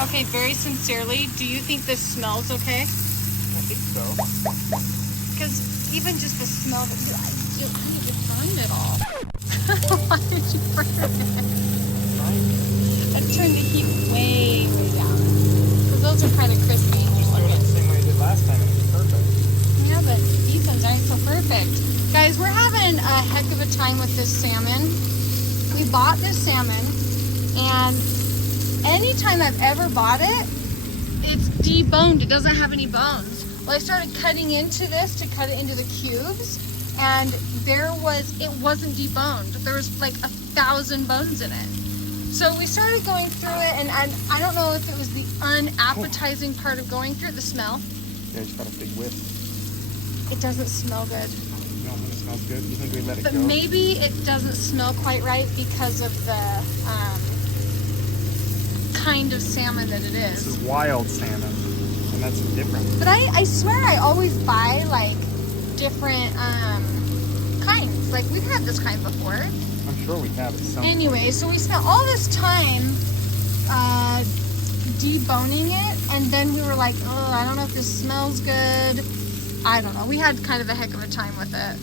Okay, very sincerely, do you think this smells okay? I think so. Because even just the smell of it, you just burned it all. Why did you burn it? I turned the heat way, way down. Because those are kind of crispy. Just do it the same way I did last time and it's perfect. Yeah, but these ones aren't so perfect. Guys, we're having a heck of a time with this salmon. We bought this salmon, and anytime I've ever bought it, it's deboned. It doesn't have any bones. Well, I started cutting into this to cut it into the cubes, and it wasn't deboned. There was like 1,000 bones in it. So we started going through it, and I don't know if it was the unappetizing part of going through it, the smell. Yeah, it's got a big whiff. It doesn't smell good. No, when it smells good, you think we let it But go? maybe it doesn't smell quite right because of the kind of salmon that it This is. is wild salmon, and that's different. But I swear I always buy like different kinds. Like we've had this kind before. I'm sure we have it somewhere. Anyway, so we spent all this time deboning it, and then we were like, oh, I don't know if this smells good. I don't know. We had kind of a heck of a time with it.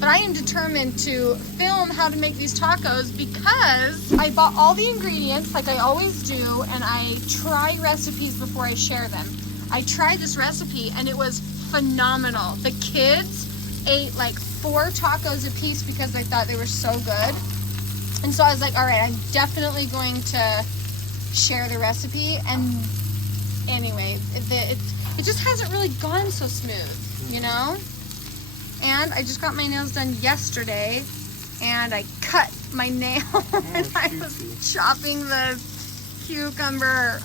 But I am determined to film how to make these tacos because I bought all the ingredients like I always do, and I try recipes before I share them. I tried this recipe and it was phenomenal. The kids ate like 4 tacos a piece because I thought they were so good. And so I was like, all right, I'm definitely going to share the recipe. And anyway, it just hasn't really gone so smooth, you know? And I just got my nails done yesterday, and I cut my nail when I was chopping the cucumber.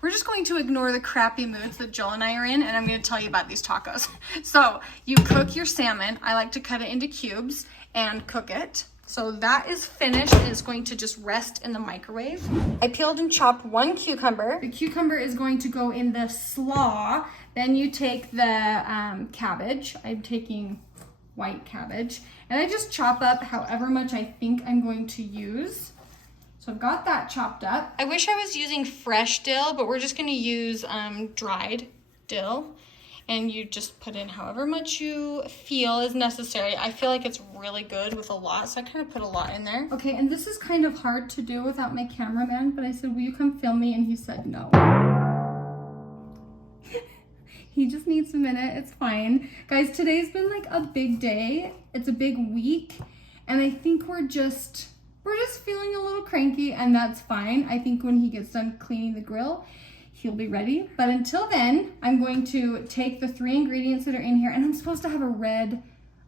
We're just going to ignore the crappy moods that Joel and I are in, and I'm going to tell you about these tacos. So you cook your salmon. I like to cut it into cubes and cook it. So that is finished, and it's going to just rest in the microwave. I peeled and chopped 1 cucumber. The cucumber is going to go in the slaw. Then you take the cabbage. I'm taking white cabbage. And I just chop up however much I think I'm going to use. So I've got that chopped up. I wish I was using fresh dill, but we're just going to use dried dill. And you just put in however much you feel is necessary. I feel like it's really good with a lot, so I kind of put a lot in there. Okay, and this is kind of hard to do without my cameraman, but I said, will you come film me? And he said no. He just needs a minute, it's fine. Guys, today's been like a big day. It's a big week, and I think we're just feeling a little cranky, and that's fine. I think when he gets done cleaning the grill, he'll be ready. But until then, I'm going to take the 3 ingredients that are in here, and I'm supposed to have a red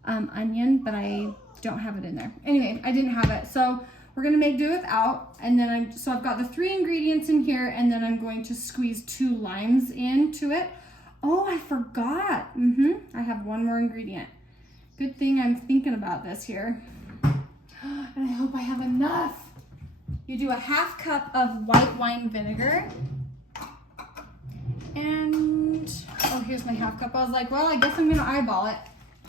onion, but I don't have it in there. Anyway, I didn't have it, so we're gonna make do without. And then I've got the 3 ingredients in here, and then I'm going to squeeze 2 limes into it. Oh, I forgot. I have 1 more ingredient. Good thing I'm thinking about this here. And I hope I have enough. You do a 1/2 cup of white wine vinegar. And, oh, here's my 1/2 cup. I was like, well, I guess I'm gonna eyeball it.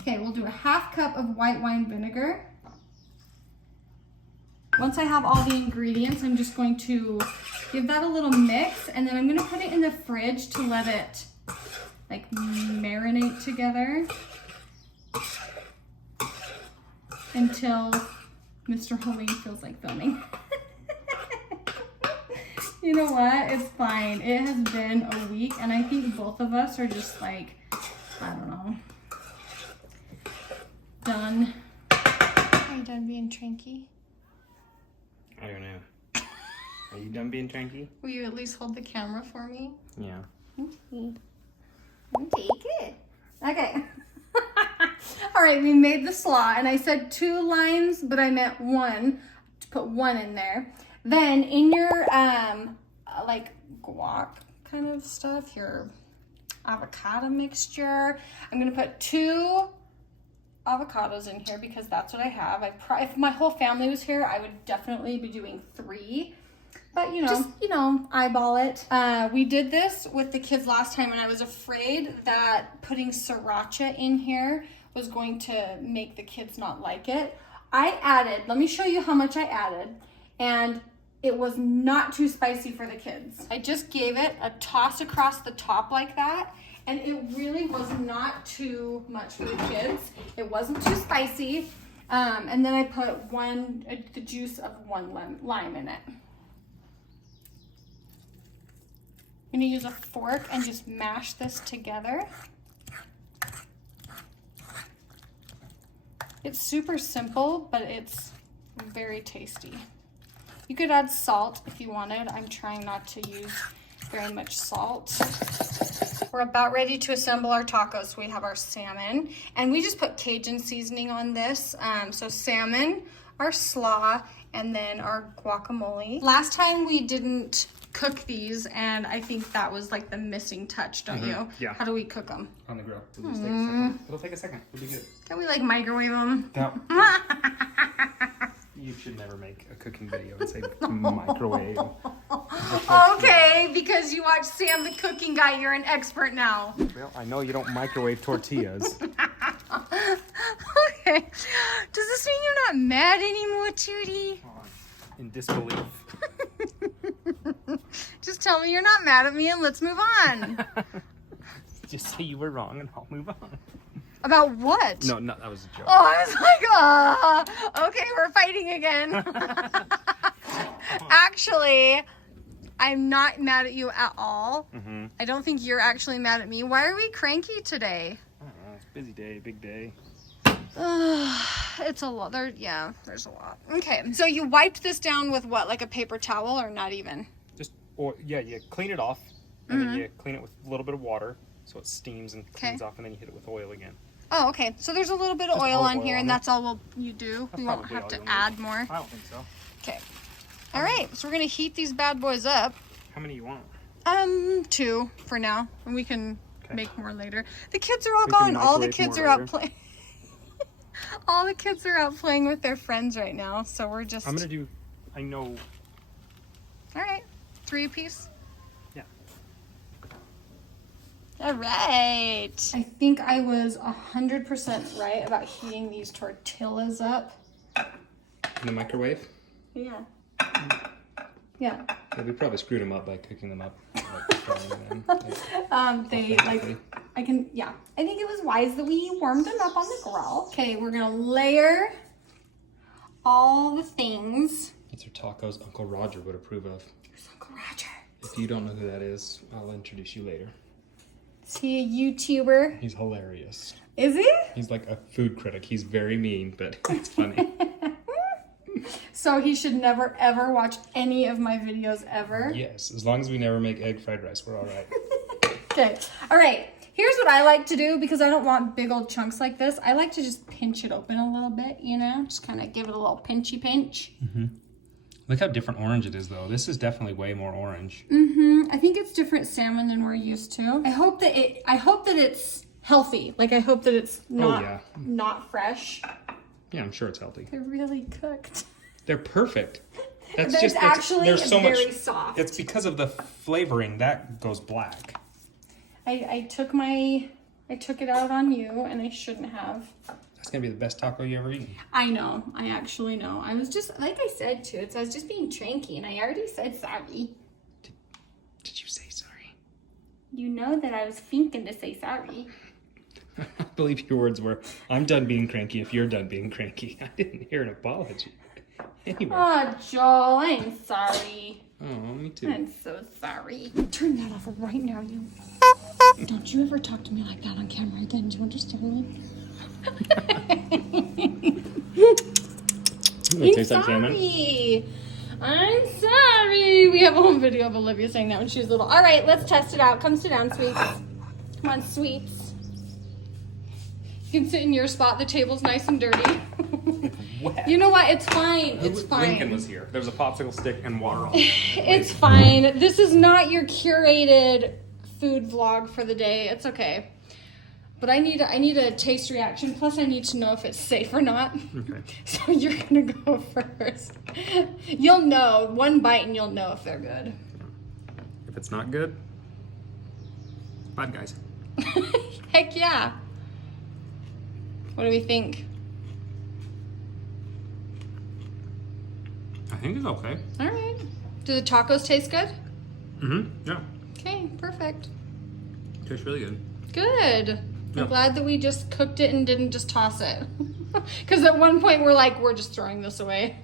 Okay, we'll do a 1/2 cup of white wine vinegar. Once I have all the ingredients, I'm just going to give that a little mix, and then I'm gonna put it in the fridge to let it like marinate together until Mr. Hoellein feels like filming. You know what? It's fine. It has been a week, and I think both of us are just like, I don't know, done. Are you done being tranky? I don't know. Are you done being tranky? Will you at least hold the camera for me? Yeah. Okay. Take it. Okay. All right, we made the slaw, and I said 2 limes, but I meant 1, to put 1 in there. Then in your like guac kind of stuff, your avocado mixture, I'm gonna put 2 avocados in here because that's what I have. If my whole family was here, I would definitely be doing 3. But just eyeball it. We did this with the kids last time, and I was afraid that putting sriracha in here was going to make the kids not like it. Let me show you how much I added. And it was not too spicy for the kids. I just gave it a toss across the top like that, and it really was not too much for the kids. It wasn't too spicy. And then I put the juice of one lime in it. I'm gonna use a fork and just mash this together. It's super simple, but it's very tasty. You could add salt if you wanted. I'm trying not to use very much salt. We're about ready to assemble our tacos. We have our salmon, and we just put Cajun seasoning on this. So salmon, our slaw, and then our guacamole. Last time we didn't cook these, and I think that was like the missing touch, don't you? Yeah. How do we cook them? On the grill. It'll just take a second. It'll take a second. It'll be good. Can we like microwave them? No. You should never make a cooking video and say microwave. Okay, because you watch Sam the Cooking Guy, you're an expert now. Well, I know you don't microwave tortillas. Okay. Does this mean you're not mad anymore, Tootie? In disbelief. Just tell me you're not mad at me and let's move on. Just say you were wrong and I'll move on. About what? No, that was a joke. Oh, I was like, okay, we're fighting again. Actually, I'm not mad at you at all. Mm-hmm. I don't think you're actually mad at me. Why are we cranky today? I don't know. It's a busy day, big day. It's a lot. There's a lot. Okay, so you wiped this down with what, like a paper towel or not even? You clean it off, and then you clean it with a little bit of water so it steams and cleans off, and then you hit it with oil again. Oh, okay. So there's a little bit of Just oil on oil here, on and it. that's all you do. That's We won't probably have all to you'll add need. more. I don't think so. Okay. All right. So we're gonna heat these bad boys up. How many you want? 2 for now, and we can make more later. The kids are all We can gone. All the microwave kids more are out later. playing. All the kids are out playing with their friends right now, so we're just. I'm gonna do. I know. All right, 3 apiece. Yeah. All right. I think I was 100% right about heating these tortillas up. In the microwave? Yeah. Yeah. Yeah, we probably screwed them up by cooking them up. Them. I think it was wise that we warmed them up on the grill. Okay, we're gonna layer all the things. These are tacos Uncle Roger would approve of. Who's Uncle Roger? If you don't know who that is, I'll introduce you later. Is he a YouTuber? He's hilarious. Is he? He's like a food critic. He's very mean, but it's funny. So he should never ever watch any of my videos ever? Yes, as long as we never make egg fried rice, we're all right. Okay, all right. Here's what I like to do because I don't want big old chunks like this. I like to just pinch it open a little bit, you know? Just kind of give it a little pinchy pinch. Mm-hmm. Look how different orange it is, though. This is definitely way more orange. Mm-hmm. I think it's different salmon than we're used to. I hope that it's healthy. Like, I hope that it's not fresh. Yeah, I'm sure it's healthy. They're really cooked. They're perfect. That's It's just actually there's so very much, soft. It's because of the flavoring that goes black. I took it out on you, and I shouldn't have. That's gonna be the best taco you ever eaten. I know. I actually know. I was just, like I said, Toots, I was just being tranky, and I already said sorry. Did you say sorry? You know that I was thinking to say sorry. I believe your words were, I'm done being cranky if you're done being cranky. I didn't hear an apology. Anyway. Oh, Joel, I'm sorry. Oh, me too. I'm so sorry. Turn that off right now, you. Don't you ever talk to me like that on camera again. Do you understand me? I'm sorry. I'm sorry. We have a home video of Olivia saying that when she was little. All right, let's test it out. Come sit down, sweets. Come on, sweets. You can sit in your spot. The table's nice and dirty. Wet. You know what? It's fine. It's fine. Lincoln was here. There was a popsicle stick and water on it. It's fine. This is not your curated food vlog for the day. It's okay. But I need a taste reaction. Plus, I need to know if it's safe or not. Okay. So you're gonna go first. You'll know. One bite and you'll know if they're good. If it's not good, bad guys. Heck yeah. What do we think? I think it's okay. All right. Do the tacos taste good? Yeah. Okay, perfect. Tastes really good. Good. Yeah. I'm glad that we just cooked it and didn't just toss it. Because at one point we're like, we're just throwing this away.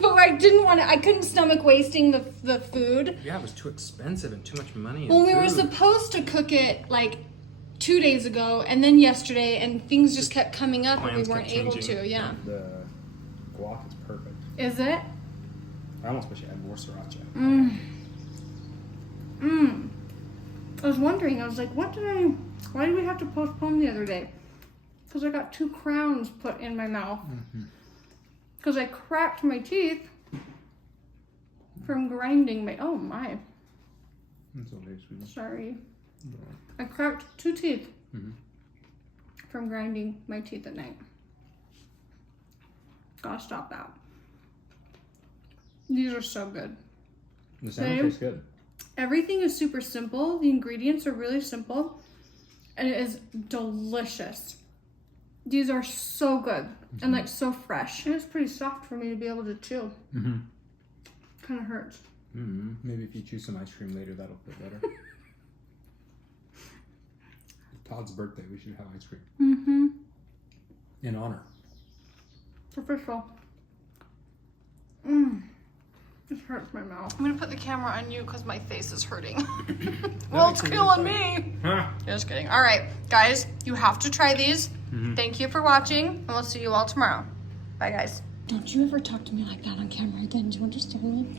But I didn't want to, I couldn't stomach wasting the food. Yeah, it was too expensive and too much money. Well, we were supposed to cook it like 2 days ago and then yesterday, and things just kept coming up and we weren't able to. Yeah. The guac is perfect. Is it? I almost wish I had more sriracha. I was wondering, I was like, why did we have to postpone the other day? Because I got 2 crowns put in my mouth. Because I cracked my teeth from grinding my, oh my. That's okay, sweetie. Sorry. I cracked 2 teeth from grinding my teeth at night. Gotta stop that. These are so good. The salmon tastes good. Everything is super simple. The ingredients are really simple. And it is delicious. These are so good and like so fresh. And it's pretty soft for me to be able to chew. Kind of hurts. Maybe if you chew some ice cream later, that'll feel better. It's Todd's birthday. We should have ice cream. In honor. It's official. It hurts my mouth. I'm gonna put the camera on you because my face is hurting. Well, it's killing me. Just kidding. All right, guys, you have to try these. Thank you for watching, and we'll see you all tomorrow. Bye, guys. Don't you ever talk to me like that on camera again. Do you understand me?